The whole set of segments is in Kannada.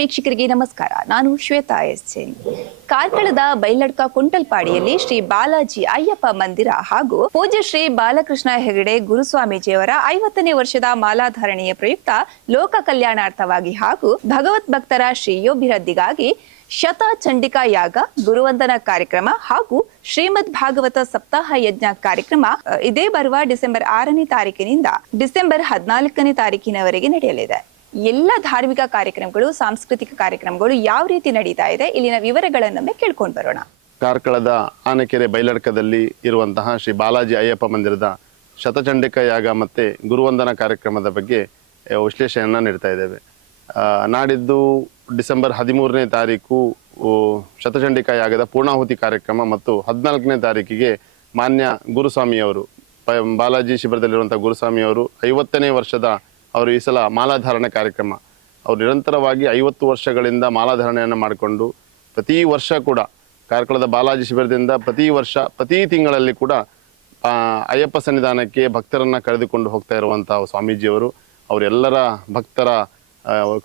ವೀಕ್ಷಕರಿಗೆ ನಮಸ್ಕಾರ. ನಾನು ಶ್ವೇತಾ ಎಸ್ ಜೈನ್ ಕಾರ್ಕಳದ ಬೈಲಡ್ಕ ಕುಂಟಲ್ಪಾಡಿಯಲ್ಲಿ ಶ್ರೀ ಬಾಲಾಜಿ ಅಯ್ಯಪ್ಪ ಮಂದಿರ ಹಾಗೂ ಪೂಜ್ಯ ಶ್ರೀ ಬಾಲಕೃಷ್ಣ ಹೆಗಡೆ ಗುರುಸ್ವಾಮೀಜಿಯವರ ಐವತ್ತನೇ ವರ್ಷದ ಮಾಲಾಧಾರಣೆಯ ಪ್ರಯುಕ್ತ ಲೋಕ ಕಲ್ಯಾಣಾರ್ಥವಾಗಿ ಹಾಗೂ ಭಗವತ್ ಭಕ್ತರ ಶ್ರೇಯೋಭಿವೃದ್ಧಿಗಾಗಿ ಶತ ಚಂಡಿಕಾ ಯಾಗ, ಗುರುವಂದನಾ ಕಾರ್ಯಕ್ರಮ ಹಾಗೂ ಶ್ರೀಮದ್ ಭಾಗವತ ಸಪ್ತಾಹ ಯಜ್ಞ ಕಾರ್ಯಕ್ರಮ ಇದೇ ಬರುವ ಡಿಸೆಂಬರ್ ಆರನೇ ತಾರೀಕಿನಿಂದ ಡಿಸೆಂಬರ್ ಹದಿನಾಲ್ಕನೇ ತಾರೀಕಿನವರೆಗೆ ನಡೆಯಲಿದೆ. ಎಲ್ಲ ಧಾರ್ಮಿಕ ಕಾರ್ಯಕ್ರಮಗಳು, ಸಾಂಸ್ಕೃತಿಕ ಕಾರ್ಯಕ್ರಮಗಳು ಯಾವ ರೀತಿ ನಡೀತಾ ಇದೆ? ಇಲ್ಲಿನ ವಿವರಗಳನ್ನೊಮ್ಮೆ ಕೇಳ್ಕೊಂಡು ಬರೋಣ. ಕಾರ್ಕಳದ ಆನಕೆರೆ ಬೈಲಡ್ಕದಲ್ಲಿ ಇರುವಂತಹ ಶ್ರೀ ಬಾಲಾಜಿ ಅಯ್ಯಪ್ಪ ಮಂದಿರದ ಶತಚಂಡಿಕ ಯಾಗ ಮತ್ತು ಗುರುವಂದನ ಕಾರ್ಯಕ್ರಮದ ಬಗ್ಗೆ ವಿಶ್ಲೇಷಣೆಯನ್ನು ನೀಡ್ತಾ ಇದ್ದೇವೆ. ನಾಡಿದ್ದು ಡಿಸೆಂಬರ್ ಹದಿಮೂರನೇ ತಾರೀಕು ಶತಚಂಡಿಕ ಯಾಗದ ಪೂರ್ಣಾಹುತಿ ಕಾರ್ಯಕ್ರಮ ಮತ್ತು ಹದಿನಾಲ್ಕನೇ ತಾರೀಕಿಗೆ ಮಾನ್ಯ ಗುರುಸ್ವಾಮಿಯವರು ಬಾಲಾಜಿ ಶಿಬಿರದಲ್ಲಿರುವಂಥ ಗುರುಸ್ವಾಮಿಯವರು ಐವತ್ತನೇ ವರ್ಷದ ಅವರು ಈ ಸಲ ಮಾಲಾಧಾರಣೆ ಕಾರ್ಯಕ್ರಮ. ಅವರು ನಿರಂತರವಾಗಿ ಐವತ್ತು ವರ್ಷಗಳಿಂದ ಮಾಲಾಧಾರಣೆಯನ್ನು ಮಾಡಿಕೊಂಡು, ಪ್ರತಿ ವರ್ಷ ಕೂಡ ಕಾರ್ಕಳದ ಬಾಲಾಜಿ ಶಿಬಿರದಿಂದ ಪ್ರತಿ ವರ್ಷ, ಪ್ರತಿ ತಿಂಗಳಲ್ಲಿ ಕೂಡ ಅಯ್ಯಪ್ಪ ಸನ್ನಿಧಾನಕ್ಕೆ ಭಕ್ತರನ್ನು ಕರೆದುಕೊಂಡು ಹೋಗ್ತಾ ಇರುವಂಥ ಸ್ವಾಮೀಜಿಯವರು, ಅವರೆಲ್ಲರ ಭಕ್ತರ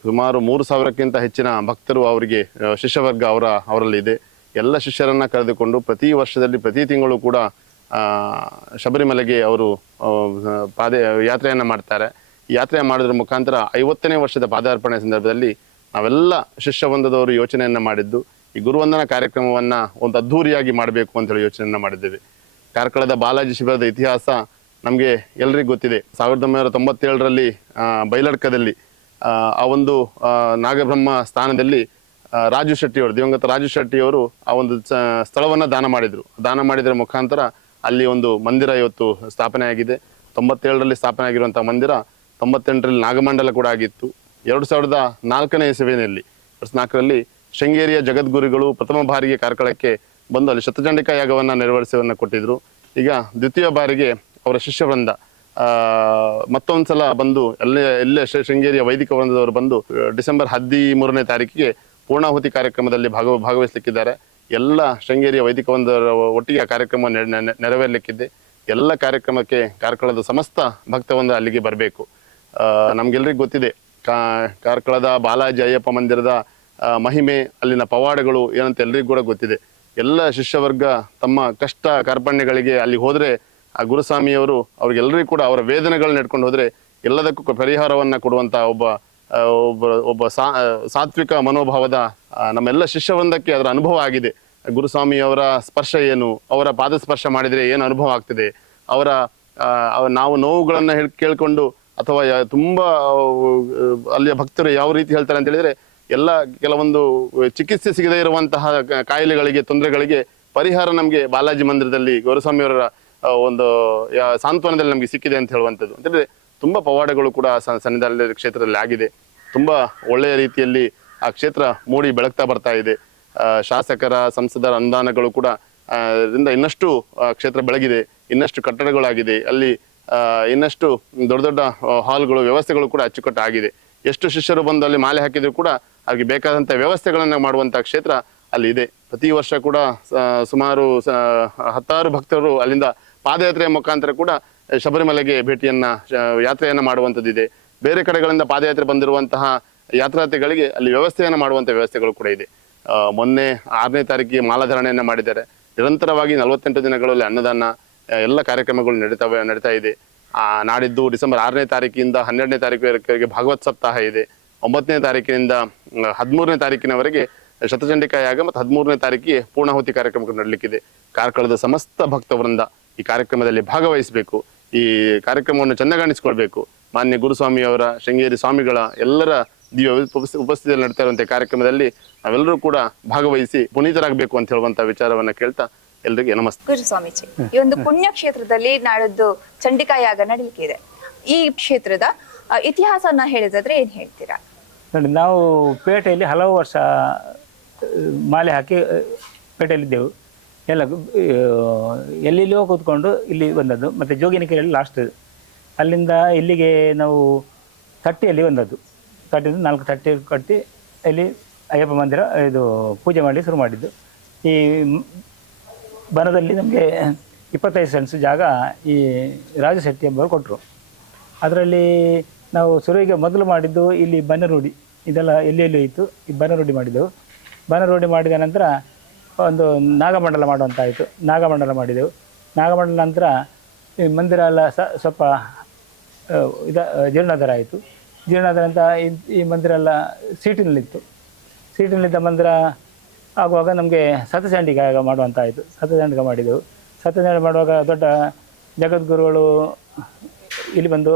ಸುಮಾರು ಮೂರು ಸಾವಿರಕ್ಕಿಂತ ಹೆಚ್ಚಿನ ಭಕ್ತರು ಅವರಿಗೆ ಶಿಷ್ಯವರ್ಗ ಅವರ, ಅವರಲ್ಲಿದೆ. ಎಲ್ಲ ಶಿಷ್ಯರನ್ನು ಕರೆದುಕೊಂಡು ಪ್ರತಿ ವರ್ಷದಲ್ಲಿ ಪ್ರತಿ ತಿಂಗಳು ಕೂಡ ಶಬರಿಮಲೆಗೆ ಅವರು ಪಾದ, ಯಾತ್ರೆಯನ್ನು ಮಾಡ್ತಾರೆ. ಯಾತ್ರೆ ಮಾಡಿದ್ರ ಮುಖಾಂತರ ಐವತ್ತನೇ ವರ್ಷದ ಪಾದಾರ್ಪಣೆ ಸಂದರ್ಭದಲ್ಲಿ ನಾವೆಲ್ಲ ಶಿಷ್ಯವೃಂದದವರು ಯೋಚನೆಯನ್ನು ಮಾಡಿದ್ದು ಈ ಗುರುವಂದನ ಕಾರ್ಯಕ್ರಮವನ್ನ ಒಂದು ಅದ್ಧೂರಿಯಾಗಿ ಮಾಡಬೇಕು ಅಂತ ಹೇಳಿ ಯೋಚನೆಯನ್ನ ಮಾಡಿದ್ದೇವೆ. ಕಾರ್ಕಳದ ಬಾಲಾಜಿ ಶಿಬಿರದ ಇತಿಹಾಸ ನಮಗೆ ಎಲ್ರಿಗೂ ಗೊತ್ತಿದೆ. ಸಾವಿರದ ಒಂಬೈನೂರ ತೊಂಬತ್ತೇಳರಲ್ಲಿ ಬೈಲಡ್ಕದಲ್ಲಿ ಆ, ಒಂದು ನಾಗಬ್ರಹ್ಮ ಸ್ಥಾನದಲ್ಲಿ ರಾಜು ಶೆಟ್ಟಿಯವರು ದಿವಂಗತ ರಾಜು ಶೆಟ್ಟಿಯವರು ಆ ಒಂದು ಸ್ಥಳವನ್ನು ದಾನ ಮಾಡಿದ್ರು. ದಾನ ಮಾಡಿದರ ಮುಖಾಂತರ ಅಲ್ಲಿ ಒಂದು ಮಂದಿರ ಇವತ್ತು ಸ್ಥಾಪನೆ ಆಗಿದೆ ತೊಂಬತ್ತೇಳರಲ್ಲಿ ಸ್ಥಾಪನೆ ಆಗಿರುವಂಥ ಮಂದಿರ ತೊಂಬತ್ತೆಂಟರಲ್ಲಿ ನಾಗಮಂಡಲ ಕೂಡ ಆಗಿತ್ತು. ಎರಡು ಸಾವಿರದ ನಾಲ್ಕನೇ ಇಸವಿನಲ್ಲಿ, ಎರಡು ನಾಲ್ಕರಲ್ಲಿ ಶೃಂಗೇರಿಯ ಜಗದ್ಗುರುಗಳು ಪ್ರಥಮ ಬಾರಿಗೆ ಕಾರ್ಕಳಕ್ಕೆ ಬಂದು ಅಲ್ಲಿ ಶತಚಂಡಿಕಾ ಯಾಗವನ್ನು ನೆರವೇರಿಸುವನ್ನು ಕೊಟ್ಟಿದ್ರು. ಈಗ ದ್ವಿತೀಯ ಬಾರಿಗೆ ಅವರ ಶಿಷ್ಯವೃಂದ ಮತ್ತೊಂದು ಸಲ ಬಂದು ಎಲ್ಲೇ ಎಲ್ಲೇ ಶೃಂಗೇರಿಯ ವೈದಿಕ ವೃಂದದವರು ಬಂದು ಡಿಸೆಂಬರ್ ಹದಿಮೂರನೇ ತಾರೀಕಿಗೆ ಪೂರ್ಣಾಹುತಿ ಕಾರ್ಯಕ್ರಮದಲ್ಲಿ ಭಾಗವ ಭಾಗವಹಿಸಲಿಕ್ಕಿದ್ದಾರೆ. ಎಲ್ಲ ಶೃಂಗೇರಿಯ ವೈದಿಕ ವೃಂದರ ಒಟ್ಟಿಗೆ ಕಾರ್ಯಕ್ರಮ ನೆರ- ನೆರ- ನೆರವೇರಲಿಕ್ಕಿದೆ. ಎಲ್ಲ ಕಾರ್ಯಕ್ರಮಕ್ಕೆ ಕಾರ್ಕಳದ ಸಮಸ್ತ ಭಕ್ತವೊಂದು ಅಲ್ಲಿಗೆ ಬರಬೇಕು. ನಮ್ಗೆಲ್ರಿಗೂ ಗೊತ್ತಿದೆ ಕಾರ್ಕಳದ ಬಾಲಾಜಿ ಅಯ್ಯಪ್ಪ ಮಂದಿರದ ಮಹಿಮೆ, ಅಲ್ಲಿನ ಪವಾಡಗಳು ಏನಂತ ಎಲ್ರಿಗೂ ಕೂಡ ಗೊತ್ತಿದೆ. ಎಲ್ಲ ಶಿಷ್ಯವರ್ಗ ತಮ್ಮ ಕಷ್ಟ ಕಾರ್ಪಣ್ಯಗಳಿಗೆ ಅಲ್ಲಿ ಹೋದ್ರೆ ಆ ಗುರುಸ್ವಾಮಿಯವರು ಅವ್ರಿಗೆಲ್ಲರಿಗೂ ಕೂಡ ಅವರ ವೇದನೆಗಳನ್ನ ನೆಡ್ಕೊಂಡು ಹೋದ್ರೆ ಎಲ್ಲದಕ್ಕೂ ಪರಿಹಾರವನ್ನ ಕೊಡುವಂತ ಒಬ್ಬ ಒಬ್ಬ ಒಬ್ಬ ಸಾ ಸಾತ್ವಿಕ ಮನೋಭಾವದ ನಮ್ಮೆಲ್ಲ ಶಿಷ್ಯವೃಂದಕ್ಕೆ ಅದರ ಅನುಭವ ಆಗಿದೆ. ಗುರುಸ್ವಾಮಿಯವರ ಸ್ಪರ್ಶ ಏನು, ಅವರ ಪಾದ ಸ್ಪರ್ಶ ಮಾಡಿದ್ರೆ ಏನು ಅನುಭವ ಆಗ್ತದೆ, ಅವರ ನಾವು ನೋವುಗಳನ್ನ ಹೇಳ್- ಕೇಳ್ಕೊಂಡು ಅಥವಾ ತುಂಬಾ ಅಲ್ಲಿಯ ಭಕ್ತರು ಯಾವ ರೀತಿ ಹೇಳ್ತಾರೆ ಅಂತ ಹೇಳಿದ್ರೆ ಎಲ್ಲ ಕೆಲವೊಂದು ಚಿಕಿತ್ಸೆ ಸಿಗದೇ ಇರುವಂತಹ ಕಾಯಿಲೆಗಳಿಗೆ, ತೊಂದರೆಗಳಿಗೆ ಪರಿಹಾರ ನಮಗೆ ಬಾಲಾಜಿ ಮಂದಿರದಲ್ಲಿ ಗೌರಸ್ವಾಮಿಯವರ ಒಂದು ಸಾಂತ್ವನದಲ್ಲಿ ನಮಗೆ ಸಿಕ್ಕಿದೆ ಅಂತ ಹೇಳುವಂಥದ್ದು. ಹೇಳಿದ್ರೆ ತುಂಬಾ ಪವಾಡಗಳು ಕೂಡ ಸನ್ನಿಧಾನದ ಸನ್ನಿಧಾನ ಕ್ಷೇತ್ರದಲ್ಲಿ ಆಗಿದೆ. ತುಂಬಾ ಒಳ್ಳೆಯ ರೀತಿಯಲ್ಲಿ ಆ ಕ್ಷೇತ್ರ ಮೂಡಿ ಬೆಳಗ್ತಾ ಬರ್ತಾ ಇದೆ. ಶಾಸಕರ, ಸಂಸದರ ಅನುದಾನಗಳು ಕೂಡ ರಿಂದ ಇನ್ನಷ್ಟು ಕ್ಷೇತ್ರ ಬೆಳಗಿದೆ. ಇನ್ನಷ್ಟು ಕಟ್ಟಡಗಳಾಗಿದೆ. ಅಲ್ಲಿ ಇನ್ನಷ್ಟು ದೊಡ್ಡ ದೊಡ್ಡ ಹಾಲ್ಗಳು, ವ್ಯವಸ್ಥೆಗಳು ಕೂಡ ಅಚ್ಚುಕಟ್ಟು ಆಗಿದೆ ಎಷ್ಟು ಶಿಷ್ಯರು ಬಂದು ಅಲ್ಲಿ ಮಾಲೆ ಹಾಕಿದ್ರು ಕೂಡ ಅವ್ರಿಗೆ ಬೇಕಾದಂಥ ವ್ಯವಸ್ಥೆಗಳನ್ನು ಮಾಡುವಂಥ ಕ್ಷೇತ್ರ ಅಲ್ಲಿ ಇದೆ ಪ್ರತಿ ವರ್ಷ ಕೂಡ ಸುಮಾರು ಹತ್ತಾರು ಭಕ್ತರು ಅಲ್ಲಿಂದ ಪಾದಯಾತ್ರೆಯ ಮುಖಾಂತರ ಕೂಡ ಶಬರಿಮಲೆಗೆ ಭೇಟಿಯನ್ನ ಯಾತ್ರೆಯನ್ನು ಮಾಡುವಂಥದ್ದಿದೆ. ಬೇರೆ ಕಡೆಗಳಿಂದ ಪಾದಯಾತ್ರೆ ಬಂದಿರುವಂತಹ ಯಾತ್ರಾರ್ಥಿಗಳಿಗೆ ಅಲ್ಲಿ ವ್ಯವಸ್ಥೆಯನ್ನು ಮಾಡುವಂಥ ವ್ಯವಸ್ಥೆಗಳು ಕೂಡ ಇದೆ. ಮೊನ್ನೆ ಆರನೇ ತಾರೀಕಿಗೆ ಮಾಲಾಧಾರಣೆಯನ್ನು ಮಾಡಿದ್ದಾರೆ. ನಿರಂತರವಾಗಿ ನಲವತ್ತೆಂಟು ದಿನಗಳಲ್ಲಿ ಅನ್ನದಾನ ಎಲ್ಲ ಕಾರ್ಯಕ್ರಮಗಳು ನಡೀತವೆ ನಡೀತಾ ಇದೆ. ಆ, ನಾಡಿದ್ದು ಡಿಸೆಂಬರ್ ಆರನೇ ತಾರೀಕಿಂದ ಹನ್ನೆರಡನೇ ತಾರೀಕಿನವರೆಗೆ ಭಾಗವತ್ ಸಪ್ತಾಹ ಇದೆ. ಒಂಬತ್ತನೇ ತಾರೀಕಿನಿಂದ ಹದಿಮೂರನೇ ತಾರೀಕಿನವರೆಗೆ ಶತಚಂಡಿಕಾ ಯಾಗ ಮತ್ತು ಹದಿಮೂರನೇ ತಾರೀಕಿಗೆ ಪೂರ್ಣಾಹುತಿ ಕಾರ್ಯಕ್ರಮಗಳು ನಡಲಿಕ್ಕಿದೆ. ಕಾರ್ಕಳದ ಸಮಸ್ತ ಭಕ್ತವೃಂದ ಈ ಕಾರ್ಯಕ್ರಮದಲ್ಲಿ ಭಾಗವಹಿಸಬೇಕು. ಈ ಕಾರ್ಯಕ್ರಮವನ್ನು ಚೆನ್ನಾಗಾಣಿಸಿಕೊಳ್ಬೇಕು ಮಾನ್ಯ ಗುರುಸ್ವಾಮಿಯವರ ಶೃಂಗೇರಿ ಸ್ವಾಮಿಗಳ ಎಲ್ಲರ ದಿವ್ಯ ಉಪಸ್ಥಿ- ಉಪಸ್ಥಿತಿಯಲ್ಲಿ ನಡೀತಾ ಇರುವಂತಹ ಕಾರ್ಯಕ್ರಮದಲ್ಲಿ ನಾವೆಲ್ಲರೂ ಕೂಡ ಭಾಗವಹಿಸಿ ಪುನೀತರಾಗಬೇಕು ಅಂತ ಹೇಳುವಂತ ವಿಚಾರವನ್ನು ಕೇಳ್ತಾ ಎಲ್ರಿಗೆ ನಮಸ್ತೆ. ಗುರು ಸ್ವಾಮೀಜಿ ಈ ಒಂದು ಪುಣ್ಯ ಕ್ಷೇತ್ರದಲ್ಲಿ ನಾಡದ್ದು ಚಂಡಿಕಾ ಯಾಗ ನಡೀಲಿಕ್ಕೆ ಇದೆ. ಈ ಕ್ಷೇತ್ರದ ಆ, ಇತಿಹಾಸವನ್ನ ಹೇಳಿದ್ರೆ ಏನ್ ಹೇಳ್ತೀರಾ? ನೋಡಿ ನಾವು ಪೇಟೆಯಲ್ಲಿ ಹಲವು ವರ್ಷ ಆ, ಮಾಲೆ ಹಾಕಿ ಆ, ಪೇಟೆಯಲ್ಲಿದ್ದೆವು. ಎಲ್ಲ ಆ, ಕೂತ್ಕೊಂಡು ಇಲ್ಲಿ ಬಂದದ್ದು ಮತ್ತು ಜೋಗಿನಿಕೆರೆಯಲ್ಲಿ ಲಾಸ್ಟ್ ಅಲ್ಲಿಂದ ಇಲ್ಲಿಗೆ ನಾವು ತಟ್ಟಿಯಲ್ಲಿ ಬಂದದ್ದು. ತಟ್ಟಿಯಿಂದ ನಾಲ್ಕು ತಟ್ಟಿ ಕಟ್ಟಿ ಇಲ್ಲಿ ಅಯ್ಯಪ್ಪ ಮಂದಿರ ಇದು ಪೂಜೆ ಮಾಡಿ ಶುರು ಮಾಡಿದ್ದು. ಈ ಮ್- ಬನದಲ್ಲಿ ನಮಗೆ ಇಪ್ಪತ್ತೈದು ಸೆನ್ಸ್ ಜಾಗ ಈ ರಾಜಶೆಟ್ಟಿ ಎಂಬವರು ಕೊಟ್ಟರು ಅದರಲ್ಲಿ ನಾವು ಶುರುವಿಗೆ ಮೊದಲು ಮಾಡಿದ್ದು ಇಲ್ಲಿ ಬನ್ನರೂಡಿ ಇದೆಲ್ಲ ಎಲ್ಲಿ ಎಲ್ಲಿ ಇತ್ತು, ಈ ಬನರೊಡ್ಡಿ ಮಾಡಿದೆವು ಬನರೊಡ್ಡಿ ಮಾಡಿದ ನಂತರ ಒಂದು ನಾಗಮಂಡಲ ಮಾಡುವಂತಾಯಿತು. ನಾಗಮಂಡಲ ಮಾಡಿದೆವು ನಾಗಮಂಡಲ ನಂತರ ಈ ಮಂದಿರ ಎಲ್ಲ ಸ್ವಲ್ಪ ಇದ, ಜೀರ್ಣೋದ್ಧಾರ ಆಯಿತು. ಜೀರ್ಣೋದ್ಧಾರ ಅಂತ ಈ ಮಂದಿರ ಎಲ್ಲ ಸೀಟಿನಲ್ಲಿತ್ತು. ಸೀಟಿನಲ್ಲಿದ್ದ ಮಂದಿರ ಆಗುವಾಗ ನಮಗೆ ಸತಚಂಡಿಕ ಮಾಡುವಂತ ಆಯಿತು ಸತಚಂಡಿಕ ಮಾಡಿದೆವು. ಸತಚಂಡಿಕ ಮಾಡುವಾಗ ದೊಡ್ಡ ಜಗದ್ಗುರುಗಳು ಇಲ್ಲಿ ಬಂದು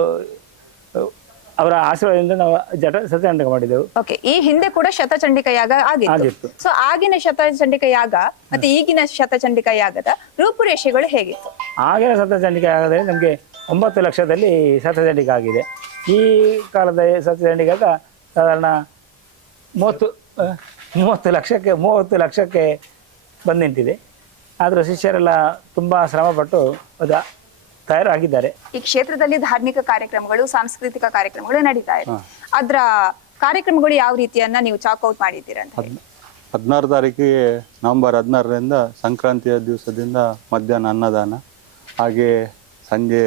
ಅವರ ಆಶೀರ್ವಾದದಿಂದ ನಾವು ಜಟ ಸತಚಂಡಿಕ ಮಾಡಿದೆವು. ಓಕೆ ಈ ಹಿಂದೆ ಕೂಡ ಶತಚಂಡಿಕ ಯಾಗ ಆಗಿತ್ತು. ಸೊ ಆಗಿನ ಶತಚಂಡಿಕ ಯಾಗ ಮತ್ತೆ ಈಗಿನ ಶತಚಂಡಿಕ ಯಾಗದ ರೂಪುರೇಷೆಗಳು ಹೇಗಿತ್ತು? ಆಗಿನ ಶತಚಂಡಿಕ ಯಾಗದಲ್ಲಿ ನಮಗೆ ಒಂಬತ್ತು ಲಕ್ಷದಲ್ಲಿ ಶತಚಂಡಿಕ ಆಗಿದೆ. ಈ ಕಾಲದ ಸತಚಂಡಿಕಾಗ ಸಾಧಾರಣ ಮೂವತ್ತು ಮೂವತ್ತು ಲಕ್ಷಕ್ಕೆ ಮೂವತ್ತು ಲಕ್ಷಕ್ಕೆ ಬಂದು ನಿಂತಿದೆ. ಆದರೂ ಶಿಷ್ಯರೆಲ್ಲ ತುಂಬ ಶ್ರಮಪಟ್ಟು ಅದು ತಯಾರಾಗಿದ್ದಾರೆ. ಈ ಕ್ಷೇತ್ರದಲ್ಲಿ ಧಾರ್ಮಿಕ ಕಾರ್ಯಕ್ರಮಗಳು ಸಾಂಸ್ಕೃತಿಕ ಕಾರ್ಯಕ್ರಮಗಳು ನಡೀತಾ ಇದೆ. ಅದರ ಕಾರ್ಯಕ್ರಮಗಳು ಯಾವ ರೀತಿಯನ್ನ ನೀವು ಚಾಕ್ಔಟ್ ಮಾಡಿದ್ದೀರಾ ಅಂತ. ಹದಿನಾರು ತಾರೀಕಿಗೆ ನವೆಂಬರ್ ಹದಿನಾರರಿಂದ ಸಂಕ್ರಾಂತಿಯ ದಿವಸದಿಂದ ಮಧ್ಯಾಹ್ನ ಅನ್ನದಾನ ಹಾಗೆ ಸಂಜೆ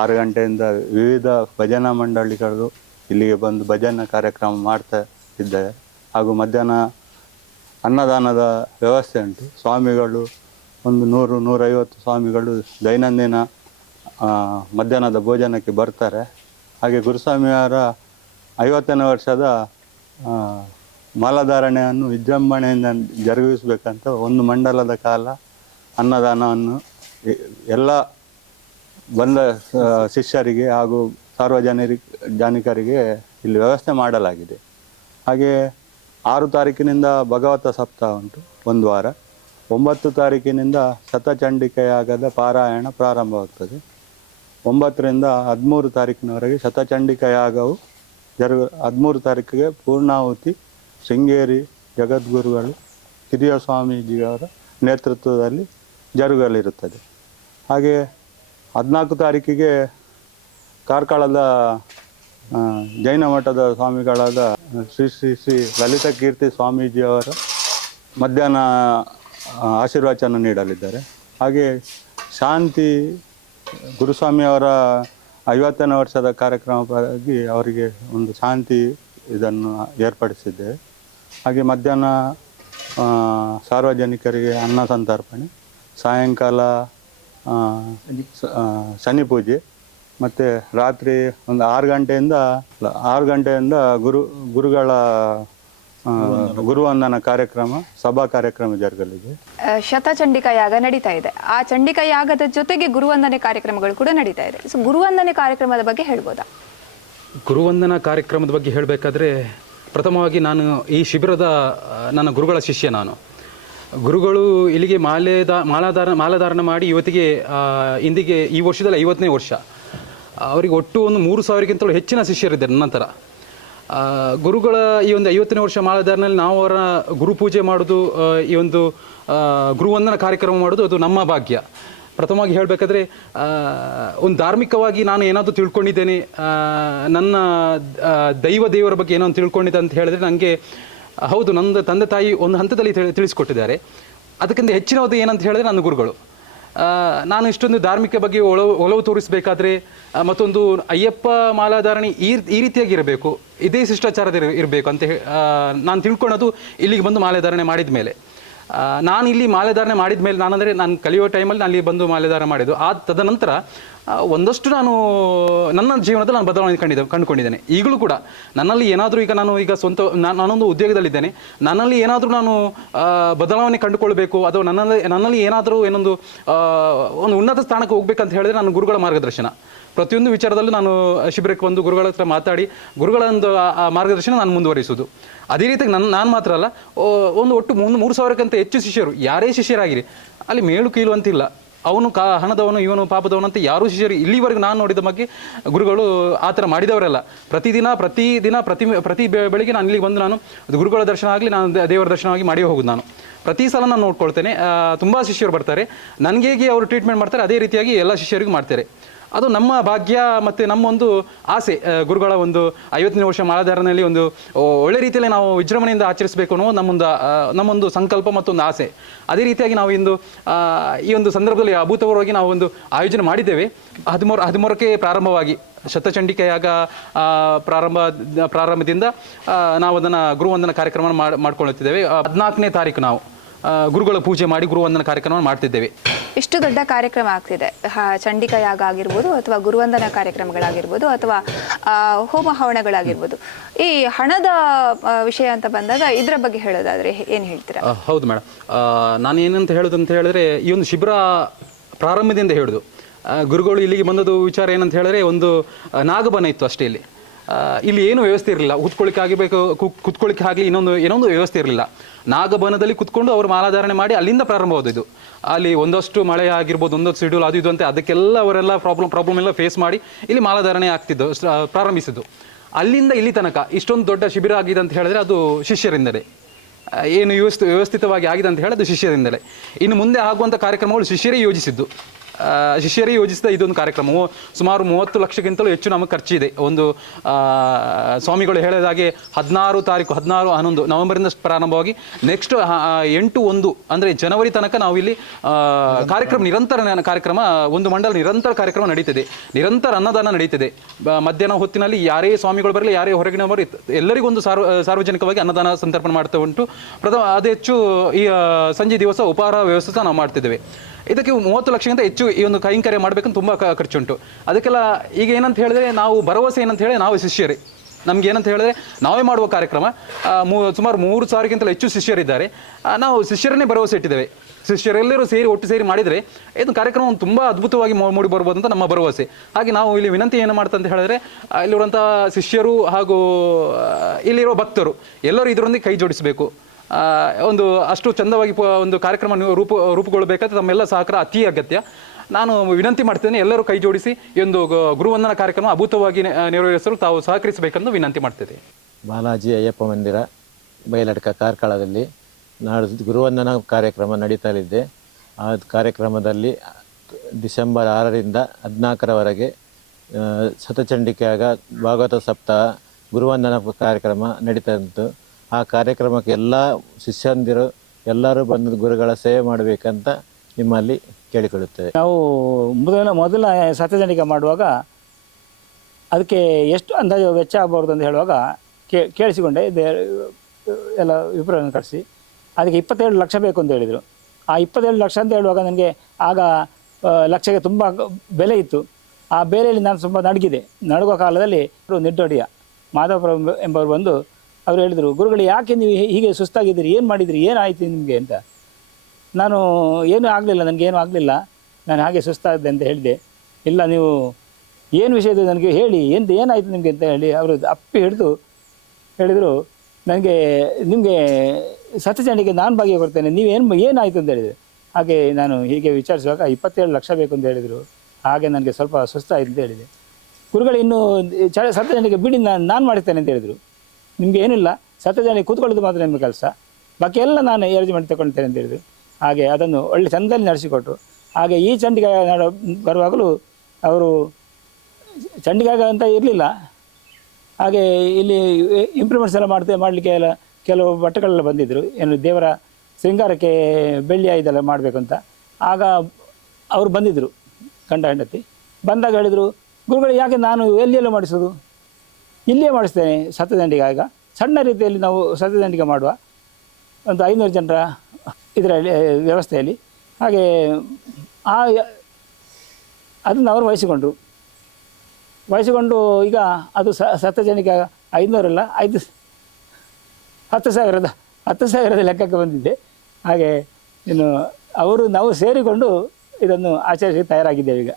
ಆರು ಗಂಟೆಯಿಂದ ವಿವಿಧ ಭಜನಾ ಮಂಡಳಿಗಳು ಇಲ್ಲಿಗೆ ಬಂದು ಭಜನಾ ಕಾರ್ಯಕ್ರಮ ಮಾಡ್ತಾ ಇದ್ದಾರೆ. ಹಾಗೂ ಮಧ್ಯಾಹ್ನ ಅನ್ನದಾನದ ವ್ಯವಸ್ಥೆ ಉಂಟು. ಸ್ವಾಮಿಗಳು ಒಂದು ನೂರು, ನೂರೈವತ್ತು ಸ್ವಾಮಿಗಳು ದೈನಂದಿನ ಮಧ್ಯಾಹ್ನದ ಭೋಜನಕ್ಕೆ ಬರ್ತಾರೆ. ಹಾಗೆ ಗುರುಸ್ವಾಮಿಯವರ ಐವತ್ತನೇ ವರ್ಷದ ಮಾಲಧಾರಣೆಯನ್ನು ವಿಜೃಂಭಣೆಯಿಂದ ಜರುಗಿಸಬೇಕಂತ ಒಂದು ಮಂಡಲದ ಕಾಲ ಅನ್ನದಾನವನ್ನು ಎಲ್ಲ ಬಂದ ಶಿಷ್ಯರಿಗೆ ಹಾಗೂ ಸಾರ್ವಜನಿಕ, ಜಾನಿಕರಿಗೆ ಇಲ್ಲಿ ವ್ಯವಸ್ಥೆ ಮಾಡಲಾಗಿದೆ. ಹಾಗೆ ಆರು ತಾರೀಕಿನಿಂದ ಭಗವತ ಸಪ್ತಾಹ ಉಂಟು, ಒಂದು ವಾರ. ಒಂಬತ್ತು ತಾರೀಕಿನಿಂದ ಶತಚಂಡಿಕೆಯಾಗದ ಪಾರಾಯಣ ಪ್ರಾರಂಭವಾಗ್ತದೆ. ಒಂಬತ್ತರಿಂದ ಹದಿಮೂರು ತಾರೀಕಿನವರೆಗೆ ಶತಚಂಡಿಕ ಯಾಗವು ಜರುಗ, ಹದಿಮೂರು ತಾರೀಕಿಗೆ ಪೂರ್ಣಾಹುತಿ. ಶೃಂಗೇರಿ ಜಗದ್ಗುರುಗಳು, ಹಿರಿಯ ಸ್ವಾಮೀಜಿಯವರ ನೇತೃತ್ವದಲ್ಲಿ ಜರುಗಲಿರುತ್ತದೆ. ಹಾಗೆ ಹದಿನಾಲ್ಕು ತಾರೀಕಿಗೆ ಕಾರ್ಕಳದ ಜೈನ ಮಠದ ಸ್ವಾಮಿಗಳಾದ ಶ್ರೀ ಶ್ರೀ ಶ್ರೀ ಲಲಿತ ಕೀರ್ತಿ ಸ್ವಾಮೀಜಿಯವರ ಮಧ್ಯಾಹ್ನ ಆ, ಆಶೀರ್ವಚನ ನೀಡಲಿದ್ದಾರೆ. ಹಾಗೆ ಶಾಂತಿ ಗುರುಸ್ವಾಮಿಯವರ ಐವತ್ತನೇ ವರ್ಷದ ಕಾರ್ಯಕ್ರಮವಾಗಿ ಅವರಿಗೆ ಒಂದು ಶಾಂತಿ ಇದನ್ನು ಏರ್ಪಡಿಸಿದ್ದೆ. ಹಾಗೆ ಮಧ್ಯಾಹ್ನ ಸಾರ್ವಜನಿಕರಿಗೆ ಅನ್ನ ಸಂತರ್ಪಣೆ ಸಾಯಂಕಾಲ ಶನಿ ಪೂಜೆ ಮತ್ತು ರಾತ್ರಿ ಒಂದು ಆರು ಗಂಟೆಯಿಂದ ಆರು ಗಂಟೆಯಿಂದ ಗುರು ಗುರುಗಳ ಗುರುವಂದನ ಕಾರ್ಯಕ್ರಮ ಸಭಾ ಕಾರ್ಯಕ್ರಮ ಜರುಗಲಿದೆ. ಶತ ಚಂಡಿಕಾ ಯಾಗ ನಡೀತಾ ಇದೆ. ಆ ಚಂಡಿಕಾ ಯಾಗದ ಜೊತೆಗೆ ಗುರುವಂದನೆ ಕಾರ್ಯಕ್ರಮಗಳು ಕೂಡ ನಡೀತಾ ಇದೆ. ಸೊ ಗುರುವಂದನೆ ಕಾರ್ಯಕ್ರಮದ ಬಗ್ಗೆ ಹೇಳ್ಬೋದಾ? ಗುರುವಂದನ ಕಾರ್ಯಕ್ರಮದ ಬಗ್ಗೆ ಹೇಳಬೇಕಾದ್ರೆ ಪ್ರಥಮವಾಗಿ ನಾನು ಈ ಶಿಬಿರದ ನನ್ನ ಗುರುಗಳ ಶಿಷ್ಯ ನಾನು. ಗುರುಗಳು ಇಲ್ಲಿಗೆ ಮಾಲೆದ ಮಾಲಾಧಾರ ಮಾಲಾಧಾರಣ ಮಾಡಿ ಇವತ್ತಿಗೆ ಇಂದಿಗೆ ಈ ವರ್ಷದಲ್ಲಿ ಐವತ್ತನೇ ವರ್ಷ. ಅವರಿಗೆ ಒಟ್ಟು ಒಂದು ಮೂರು ಸಾವಿರಕ್ಕಿಂತಲೂ ಹೆಚ್ಚಿನ ಶಿಷ್ಯರಿದ್ದಾರೆ ನನ್ನ ನಂತರ. ಗುರುಗಳ ಈ ಒಂದು ಐವತ್ತನೇ ವರ್ಷ ಮಾಲಾಧಾರಣೆಯಲ್ಲಿ ನಾವು ಅವರ ಗುರುಪೂಜೆ ಮಾಡೋದು ಈ ಒಂದು ಗುರುವಂದನ ಕಾರ್ಯಕ್ರಮ ಮಾಡೋದು ಅದು ನಮ್ಮ ಭಾಗ್ಯ. ಪ್ರಥಮವಾಗಿ ಹೇಳಬೇಕಾದ್ರೆ ಒಂದು ಧಾರ್ಮಿಕವಾಗಿ ನಾನು ಏನಾದರೂ ತಿಳ್ಕೊಂಡಿದ್ದೇನೆ ನನ್ನ ದೈವ ದೇವರ ಬಗ್ಗೆ ಏನೋ ತಿಳ್ಕೊಂಡಿದ್ದೆ ಅಂತ ಹೇಳಿದ್ರೆ ನನಗೆ ಹೌದು ನನ್ನ ತಂದೆ ತಾಯಿ ಒಂದು ಹಂತದಲ್ಲಿ ತಿಳಿ- ತಿಳಿಸ್ಕೊಟ್ಟಿದ್ದಾರೆ. ಅದಕ್ಕಿಂತ ಹೆಚ್ಚಿನದು ಏನಂತ ಹೇಳಿದ್ರೆ ನನ್ನ ಗುರುಗಳು. ನಾನು ಇಷ್ಟೊಂದು ಧಾರ್ಮಿಕ ಬಗ್ಗೆ ಒಲವು ಒಲವು ತೋರಿಸಬೇಕಾದ್ರೆ ಮತ್ತೊಂದು ಅಯ್ಯಪ್ಪ ಮಾಲಾಧಾರಣೆ ಈ ಈ ರೀತಿಯಾಗಿ ಇರಬೇಕು ಇದೇ ಶಿಷ್ಟಾಚಾರದ ಇರಬೇಕು ಅಂತ ನಾನು ತಿಳ್ಕೊಳ್ಳೋದು ಇಲ್ಲಿಗೆ ಬಂದು ಮಾಲಾಧಾರಣೆ ಮಾಡಿದ ಮೇಲೆ. ನಾನು ಇಲ್ಲಿ ಮಾಲೆಧಾರಣೆ ಮಾಡಿದ ಮೇಲೆ ನಾನಂದರೆ ನಾನು ಕಲಿಯೋ ಟೈಮಲ್ಲಿ ನಾನು ಇಲ್ಲಿ ಬಂದು ಮಾಲೆಧಾರಣೆ ಮಾಡಿದ್ದು. ಆ ತದನಂತರ ಒಂದಷ್ಟು ನಾನು ನನ್ನ ಜೀವನದಲ್ಲಿ ನಾನು ಬದಲಾವಣೆ ಕಂಡಿದ್ದೆ ಕಂಡುಕೊಂಡಿದ್ದೇನೆ. ಈಗಲೂ ಕೂಡ ನನ್ನಲ್ಲಿ ಏನಾದರೂ ಈಗ ನಾನು ಈಗ ಸ್ವಂತ ನಾನು ನಾನೊಂದು ಉದ್ಯೋಗದಲ್ಲಿದ್ದೇನೆ. ನನ್ನಲ್ಲಿ ಏನಾದರೂ ನಾನು ಬದಲಾವಣೆ ಕಂಡುಕೊಳ್ಬೇಕು ಅಥವಾ ನನ್ನಲ್ಲಿ ನನ್ನಲ್ಲಿ ಏನಾದರೂ ಏನೊಂದು ಒಂದು ಉನ್ನತ ಸ್ಥಾನಕ್ಕೆ ಹೋಗ್ಬೇಕಂತ ಹೇಳಿದ್ರೆ ನಾನು ಗುರುಗಳ ಮಾರ್ಗದರ್ಶನ. ಪ್ರತಿಯೊಂದು ವಿಚಾರದಲ್ಲೂ ನಾನು ಶಿಬಿರಕ್ಕೆ ಬಂದು ಗುರುಗಳ ಹತ್ರ ಮಾತಾಡಿ ಗುರುಗಳ ಒಂದು ಮಾರ್ಗದರ್ಶನ ನಾನು ಮುಂದುವರಿಸುವುದು. ಅದೇ ರೀತಿ ನನ್ನ ನಾನು ಮಾತ್ರ ಅಲ್ಲ ಒಂದು ಒಟ್ಟು ಮೂರು ಮೂರು ಸಾವಿರಕ್ಕಿಂತ ಹೆಚ್ಚು ಶಿಷ್ಯರು. ಯಾರೇ ಶಿಷ್ಯರಾಗಿರಿ. ಅಲ್ಲಿ ಮೇಲು ಕೀಲು ಅಂತಿಲ್ಲ. ಅವನು ಕಾ ಹಣದವನು, ಇವನು ಪಾಪದವನು ಅಂತ ಯಾರೂ ಶಿಷ್ಯರು ಇಲ್ಲಿವರೆಗೂ ನಾನು ನೋಡಿದ ಬಗ್ಗೆ ಗುರುಗಳು ಆ ಥರ ಮಾಡಿದವರಲ್ಲ. ಪ್ರತಿದಿನ ಪ್ರತಿದಿನ, ಪ್ರತಿ ಪ್ರತಿ ಬೆಳಿಗ್ಗೆ ನಾನು ಇಲ್ಲಿಗೆ ಬಂದು ನಾನು ಗುರುಗಳ ದರ್ಶನ ಆಗಲಿ, ನಾನು ದೇವರ ದೇವರ ದರ್ಶನವಾಗಿ ಮಾಡಿ ಹೋಗುದು ನಾನು. ಪ್ರತಿ ಸಲ ನಾನು ನೋಡ್ಕೊಳ್ತೇನೆ. ತುಂಬ ಶಿಷ್ಯರು ಬರ್ತಾರೆ. ನನಗೆ ಹೇಗೆ ಅವರು ಟ್ರೀಟ್ಮೆಂಟ್ ಮಾಡ್ತಾರೆ, ಅದೇ ರೀತಿಯಾಗಿ ಎಲ್ಲ ಶಿಷ್ಯರಿಗೂ ಮಾಡ್ತಾರೆ. ಅದು ನಮ್ಮ ಭಾಗ್ಯ ಮತ್ತು ನಮ್ಮ ಒಂದು ಆಸೆ ಗುರುಗಳ ಒಂದು ಐವತ್ತನೇ ವರ್ಷ ಮಾಲಾಧಾರನಲ್ಲಿ ಒಂದು ಒಳ್ಳೆ ರೀತಿಯಲ್ಲಿ ನಾವು ವಿಜೃಂಭಣೆಯಿಂದ ಆಚರಿಸಬೇಕು ಅನ್ನೋ ನಮ್ಮೊಂದು ನಮ್ಮೊಂದು ಸಂಕಲ್ಪ ಮತ್ತೊಂದು ಆಸೆ. ಅದೇ ರೀತಿಯಾಗಿ ನಾವು ಇಂದು ಈ ಒಂದು ಸಂದರ್ಭದಲ್ಲಿ ಅಭೂತಪೂರ್ವವಾಗಿ ನಾವು ಒಂದು ಆಯೋಜನೆ ಮಾಡಿದ್ದೇವೆ. ಹದಿಮೂರು, ಹದಿಮೂರಕ್ಕೆ ಪ್ರಾರಂಭವಾಗಿ, ಶತಚಂಡಿಕೆಯಾಗ ಪ್ರಾರಂಭ, ಪ್ರಾರಂಭದಿಂದ ನಾವು ಅದನ್ನು ಗುರುವಂದನ ಕಾರ್ಯಕ್ರಮ ಮಾಡಿ, ಮಾಡ್ಕೊಳ್ಳುತ್ತಿದ್ದೇವೆ. ಹದಿನಾಲ್ಕನೇ ತಾರೀಕು ನಾವು. ಗುರುಗಳ ಪೂಜೆ ಮಾಡಿ ಗುರುವಂದನ ಕಾರ್ಯಕ್ರಮವನ್ನು ಮಾಡ್ತಿದ್ದೇವೆ. ಇಷ್ಟು ದೊಡ್ಡ ಕಾರ್ಯಕ್ರಮ ಆಗ್ತಿದೆ. ಚಂಡಿಕಾ ಯಾಗ ಆಗಿರ್ಬೋದು ಅಥವಾ ಗುರುವಂದನ ಕಾರ್ಯಕ್ರಮಗಳಾಗಿರ್ಬೋದು ಅಥವಾ ಹೋಮ ಹವಣಗಳಾಗಿರ್ಬೋದು ಈ ಹಣದ ವಿಷಯ ಅಂತ ಬಂದಾಗ ಇದರ ಬಗ್ಗೆ ಹೇಳೋದಾದ್ರೆ ಏನು ಹೇಳ್ತೀರಾ? ಹೌದು ಮೇಡಮ್ ನಾನು ಏನಂತ ಹೇಳೋದು ಅಂತ ಹೇಳಿದ್ರೆ ಈ ಒಂದು ಶಿಬಿರ ಪ್ರಾರಂಭದಿಂದ ಹೇಳುದು. ಗುರುಗಳು ಇಲ್ಲಿಗೆ ಬಂದದ್ದು ವಿಚಾರ ಏನಂತ ಹೇಳಿದ್ರೆ ಒಂದು ನಾಗಬನ ಇತ್ತು ಅಷ್ಟೇ ಇಲ್ಲಿ. ಇಲ್ಲಿ ಏನು ವ್ಯವಸ್ಥೆ ಇರಲಿಲ್ಲ. ಕೂತ್ಕೊಳ್ಳಿಕ್ಕೆ ಆಗಬೇಕು ಕುತ್ಕೊಳ್ಳಿಕ್ಕೆ ಆಗಲಿ ಇನ್ನೊಂದು, ಏನೊಂದು ವ್ಯವಸ್ಥೆ ಇರಲಿಲ್ಲ. ನಾಗಭವನದಲ್ಲಿ ಕುತ್ಕೊಂಡು ಅವರು ಮಾಲಾಧಾರಣೆ ಮಾಡಿ ಅಲ್ಲಿಂದ ಪ್ರಾರಂಭವಾದದ್ದು. ಅಲ್ಲಿ ಒಂದಷ್ಟು ಮಳೆ ಆಗಿರ್ಬೋದು ಒಂದಷ್ಟು ಶೆಡ್ಯೂಲ್ ಅದು ಇದು ಅಂತ ಅದಕ್ಕೆಲ್ಲ ಅವರೆಲ್ಲ ಪ್ರಾಬ್ಲಮ್ ಪ್ರಾಬ್ಲಮ್ ಎಲ್ಲ ಫೇಸ್ ಮಾಡಿ ಇಲ್ಲಿ ಮಾಲಾಧಾರಣೆ ಆಗ್ತಿದ್ದು ಪ್ರಾರಂಭಿಸಿದ್ದು. ಅಲ್ಲಿಂದ ಇಲ್ಲಿ ತನಕ ಇಷ್ಟೊಂದು ದೊಡ್ಡ ಶಿಬಿರ ಆಗಿದೆ ಅಂತ ಹೇಳಿದ್ರೆ ಅದು ಶಿಷ್ಯರಿಂದಲೇ. ಏನು ವ್ಯವಸ್ಥಿತ ವ್ಯವಸ್ಥಿತವಾಗಿ ಆಗಿದೆ ಅಂತ ಹೇಳೋದು ಶಿಷ್ಯರಿಂದಲೇ. ಇನ್ನು ಮುಂದೆ ಆಗುವಂಥ ಕಾರ್ಯಕ್ರಮಗಳು ಶಿಷ್ಯರೇ ಯೋಜಿಸಿದ್ದು. ಶಿಷ್ಯರೇ ಯೋಜಿಸಿದ ಇದೊಂದು ಕಾರ್ಯಕ್ರಮವು ಸುಮಾರು ಮೂವತ್ತು ಲಕ್ಷಕ್ಕಿಂತಲೂ ಹೆಚ್ಚು ನಮಗೆ ಖರ್ಚಿದೆ. ಒಂದು ಸ್ವಾಮಿಗಳು ಹೇಳಿದಾಗೆ ಹದಿನಾರು ತಾರೀಕು, ಹದಿನಾರು, ಹನ್ನೊಂದು, ನವೆಂಬರಿಂದ ಪ್ರಾರಂಭವಾಗಿ ನೆಕ್ಸ್ಟ್ ಎಂಟು, ಒಂದು, ಅಂದರೆ ಜನವರಿ ತನಕ ನಾವು ಇಲ್ಲಿ ಕಾರ್ಯಕ್ರಮ ನಿರಂತರ ಕಾರ್ಯಕ್ರಮ, ಒಂದು ಮಂಡಲ ನಿರಂತರ ಕಾರ್ಯಕ್ರಮ ನಡೀತಿದೆ. ನಿರಂತರ ಅನ್ನದಾನ ನಡೀತಿದೆ. ಮಧ್ಯಾಹ್ನ ಹೊತ್ತಿನಲ್ಲಿ ಯಾರೇ ಸ್ವಾಮಿಗಳು ಬರಲಿ, ಯಾರೇ ಹೊರಗಿನ ಬರಲಿ ಎಲ್ಲರಿಗೂ ಒಂದು ಸಾರ್ವ, ಸಾರ್ವಜನಿಕವಾಗಿ ಅನ್ನದಾನ ಸಂತರ್ಪಣೆ ಮಾಡ್ತಾ ಉಂಟು. ಪ್ರಥಮ ಅದೇ ಹೆಚ್ಚು ಈ ಸಂಜೆ ದಿವಸ ಉಪಹಾರ ವ್ಯವಸ್ಥೆ ನಾವು ಮಾಡ್ತಿದ್ದೇವೆ. ಇದಕ್ಕೆ ಮೂವತ್ತು ಲಕ್ಷಕ್ಕಿಂತ ಹೆಚ್ಚು ಈ ಒಂದು ಕೈಂಕರ್ಯ ಮಾಡಬೇಕಂತ ತುಂಬ ಖರ್ಚುಂಟು. ಅದಕ್ಕೆಲ್ಲ ಈಗ ಏನಂತ ಹೇಳಿದ್ರೆ ನಾವು ಭರವಸೆ ಏನಂತ ಹೇಳಿ ನಾವು ಶಿಷ್ಯರೇ. ನಮ್ಗೆ ಏನಂತ ಹೇಳಿದ್ರೆ ನಾವೇ ಮಾಡುವ ಕಾರ್ಯಕ್ರಮ. ಮೂ ಸುಮಾರು ಮೂರು ಸಾವಿರಕ್ಕಿಂತಲೂ ಹೆಚ್ಚು ಶಿಷ್ಯರಿದ್ದಾರೆ. ನಾವು ಶಿಷ್ಯರನ್ನೇ ಭರವಸೆ ಇಟ್ಟಿದ್ದೇವೆ. ಶಿಷ್ಯರೆಲ್ಲರೂ ಸೇರಿ ಒಟ್ಟು ಸೇರಿ ಮಾಡಿದರೆ ಇದು ಕಾರ್ಯಕ್ರಮ ತುಂಬ ಅದ್ಭುತವಾಗಿ ಮೂಡಿ ಬರ್ಬೋದು ಅಂತ ನಮ್ಮ ಭರವಸೆ. ಹಾಗೆ ನಾವು ಇಲ್ಲಿ ವಿನಂತಿ ಏನು ಮಾಡ್ತಾ ಅಂತ ಹೇಳಿದ್ರೆ ಇಲ್ಲಿರುವಂಥ ಶಿಷ್ಯರು ಹಾಗೂ ಇಲ್ಲಿರುವ ಭಕ್ತರು ಎಲ್ಲರೂ ಇದರೊಂದಿಗೆ ಕೈ ಜೋಡಿಸಬೇಕು. ಒಂದು ಅಷ್ಟು ಚಂದವಾಗಿ ಒಂದು ಕಾರ್ಯಕ್ರಮ ರೂಪ ರೂಪು ರೂಪುಗೊಳ್ಳಬೇಕಾದ್ರೆ ತಮ್ಮೆಲ್ಲ ಸಹಕಾರ ಅತಿ ಅಗತ್ಯ. ನಾನು ವಿನಂತಿ ಮಾಡ್ತೇನೆ ಎಲ್ಲರೂ ಕೈ ಜೋಡಿಸಿ ಈ ಒಂದು ಗುರುವಂದನ ಕಾರ್ಯಕ್ರಮ ಅಭೂತವಾಗಿ ನೆರವೇರಿಸಲು ತಾವು ಸಹಕರಿಸಬೇಕೆಂದು ವಿನಂತಿ ಮಾಡ್ತಿದ್ದೆ ಬಾಲಾಜಿ ಅಯ್ಯಪ್ಪ ಮಂದಿರ, ಬಯಲಡ್ಕ ಕಾರ್ಕಳದಲ್ಲಿ ನಾಡು ಗುರುವಂದನ ಕಾರ್ಯಕ್ರಮ ನಡೀತಲಿದೆ. ಆ ಕಾರ್ಯಕ್ರಮದಲ್ಲಿ ಡಿಸೆಂಬರ್ ಆರರಿಂದ ಹದಿನಾಲ್ಕರವರೆಗೆ ಸತಚಂಡಿಕೆಯಾಗ ಭಾಗವತ ಸಪ್ತಾಹ ಗುರುವಂದನ ಕಾರ್ಯಕ್ರಮ ನಡೀತಾ ಆ ಕಾರ್ಯಕ್ರಮಕ್ಕೆ ಎಲ್ಲ ಶಿಷ್ಯಂದಿರು, ಎಲ್ಲರೂ ಬಂದು ಗುರುಗಳ ಸೇವೆ ಮಾಡಬೇಕಂತ ನಿಮ್ಮಲ್ಲಿ ಕೇಳಿಕೊಳ್ಳುತ್ತೇವೆ. ನಾವು ಮೊದಲ ಮೊದಲ ಸತ್ಯಜನಿಕೆ ಮಾಡುವಾಗ ಅದಕ್ಕೆ ಎಷ್ಟು ಅಂದಾಜು ವೆಚ್ಚ ಆಗಬಾರ್ದು ಅಂತ ಹೇಳುವಾಗ ಕೇ, ಕೇಳಿಸಿಕೊಂಡೆ ಎಲ್ಲ ವಿಪ್ರವನ್ನು ಕಳಿಸಿ. ಅದಕ್ಕೆ ಇಪ್ಪತ್ತೇಳು ಲಕ್ಷ ಬೇಕು ಅಂತ ಹೇಳಿದರು. ಆ ಇಪ್ಪತ್ತೇಳು ಲಕ್ಷ ಅಂತ ಹೇಳುವಾಗ ನನಗೆ ಆಗ ಲಕ್ಷಕ್ಕೆ ತುಂಬ ಬೆಲೆ ಇತ್ತು. ಆ ಬೆಲೆಯಲ್ಲಿ ನಾನು ತುಂಬ ನಡಗಿದೆ. ನಡುಗುವ ಕಾಲದಲ್ಲಿ ನಿಡ್ಡೊಡಿಯ ಮಾಧವಪುರ ಎಂಬವರು ಬಂದು ಅವರು ಹೇಳಿದರು, ಗುರುಗಳು, ಯಾಕೆ ನೀವು ಹೀಗೆ ಸುಸ್ತಾಗಿದ್ದೀರಿ? ಏನು ಮಾಡಿದಿರಿ? ಏನಾಯಿತು ನಿಮಗೆ? ಅಂತ. ನಾನು, ಏನೂ ಆಗಲಿಲ್ಲ ನನಗೇನು ಆಗಲಿಲ್ಲ. ನಾನು ಹಾಗೆ ಸುಸ್ತಾದೆ ಅಂತ ಹೇಳಿದೆ. ಇಲ್ಲ, ನೀವು ಏನು ವಿಷಯದ ನನಗೆ ಹೇಳಿ ಎಂದು ಏನಾಯಿತು ನಿಮಗೆ? ಅಂತ ಹೇಳಿ ಅವರು ಅಪ್ಪಿ ಹಿಡಿದು, ಹೇಳಿದರು, ನನಗೆ, ನಿಮಗೆ ಸತ್ಯಚಂಡಿಗೆ ನಾನು ಭಾಗ್ಯ ಕೊಡ್ತೇನೆ. ನೀವೇನು ಏನಾಯಿತು? ಅಂತ ಹೇಳಿದರು. ಹಾಗೆ ನಾನು ಹೀಗೆ ವಿಚಾರಿಸುವಾಗ, ಇಪ್ಪತ್ತೇಳು ಲಕ್ಷ ಬೇಕು ಅಂತ ಹೇಳಿದರು. ಹಾಗೆ ನನಗೆ ಸ್ವಲ್ಪ ಸುಸ್ತಾಯಿತು ಅಂತ ಹೇಳಿದೆ. ಗುರುಗಳು, ಇನ್ನೂ ಚ ಸತ್ಯಜನಿಗೆ ಬಿಡಿ, ನಾನು ನಾನು ಮಾಡಿಸ್ತೇನೆ ಅಂತ ಹೇಳಿದರು. ನಿಮಗೆ ಏನಿಲ್ಲ ಸತ್ಯಜನಿಗೆ ಕೂತ್ಕೊಳ್ಳೋದು ಮಾತ್ರ ನಿಮ್ಮ ಕೆಲಸ. ಬಾಕಿ ಎಲ್ಲ ನಾನು ಅರೇಂಜ್ಮೆಂಟ್ ತಗೊಳ್ತೇನೆ ಅಂತ ಹೇಳಿದ್ರು. ಹಾಗೆ ಅದನ್ನು ಒಳ್ಳೆ ಚಂದಲ್ಲಿ ನಡೆಸಿಕೊಟ್ರು. ಹಾಗೆ ಈ ಚಂಡಿಗ ನಾಡು, ಬರುವಾಗಲೂ ಅವರು ಚಂಡಿಗಾಗ ಅಂತ ಇರಲಿಲ್ಲ. ಹಾಗೆ ಇಲ್ಲಿ ಇಂಪ್ರೂವ್ಮೆಂಟ್ಸ್ ಎಲ್ಲ ಮಾಡ್ತೇವೆ ಮಾಡಲಿಕ್ಕೆ ಎಲ್ಲ ಕೆಲವು ಬಟ್ಟೆಗಳೆಲ್ಲ ಬಂದಿದ್ದರು ಏನು ದೇವರ ಶೃಂಗಾರಕ್ಕೆ ಬೆಳ್ಳಿಯ ಇದೆಲ್ಲ ಮಾಡಬೇಕು ಅಂತ. ಆಗ ಅವರು ಬಂದಿದ್ದರು ಗಂಡ ಹೆಂಡತಿ. ಬಂದಾಗ ಹೇಳಿದರು, ಗುರುಗಳು, ಯಾಕೆ ನಾನು ಎಲ್ಲಿ ಎಲ್ಲ ಮಾಡಿಸೋದು? ಇಲ್ಲಿಯೇ ಮಾಡಿಸ್ತೇನೆ ಸತ್ಯದಂಡಿಗೆ ಆಗ ಸಣ್ಣ ರೀತಿಯಲ್ಲಿ ನಾವು ಸತ್ಯದಂಡಿಗೆ ಮಾಡುವ ಒಂದು ಐನೂರು ಜನರ ಇದರಲ್ಲಿ ವ್ಯವಸ್ಥೆಯಲ್ಲಿ. ಹಾಗೆ ಆ ಅದನ್ನು ಅವರು ವಹಿಸಿಕೊಂಡರು. ವಹಿಸಿಕೊಂಡು ಈಗ ಅದು ಸ ಸತ್ಯಜನಿಗೆ ಐನೂರಲ್ಲ, ಐದು ಹತ್ತು ಸಾವಿರದ ಹತ್ತು ಸಾವಿರದ ಲೆಕ್ಕಕ್ಕೆ ಬಂದಿದ್ದೆ ಹಾಗೆ ಇನ್ನು ಅವರು ನಾವು ಸೇರಿಕೊಂಡು ಇದನ್ನು ಆಚರಿಸಿ ತಯಾರಾಗಿದ್ದೇವೆ ಈಗ.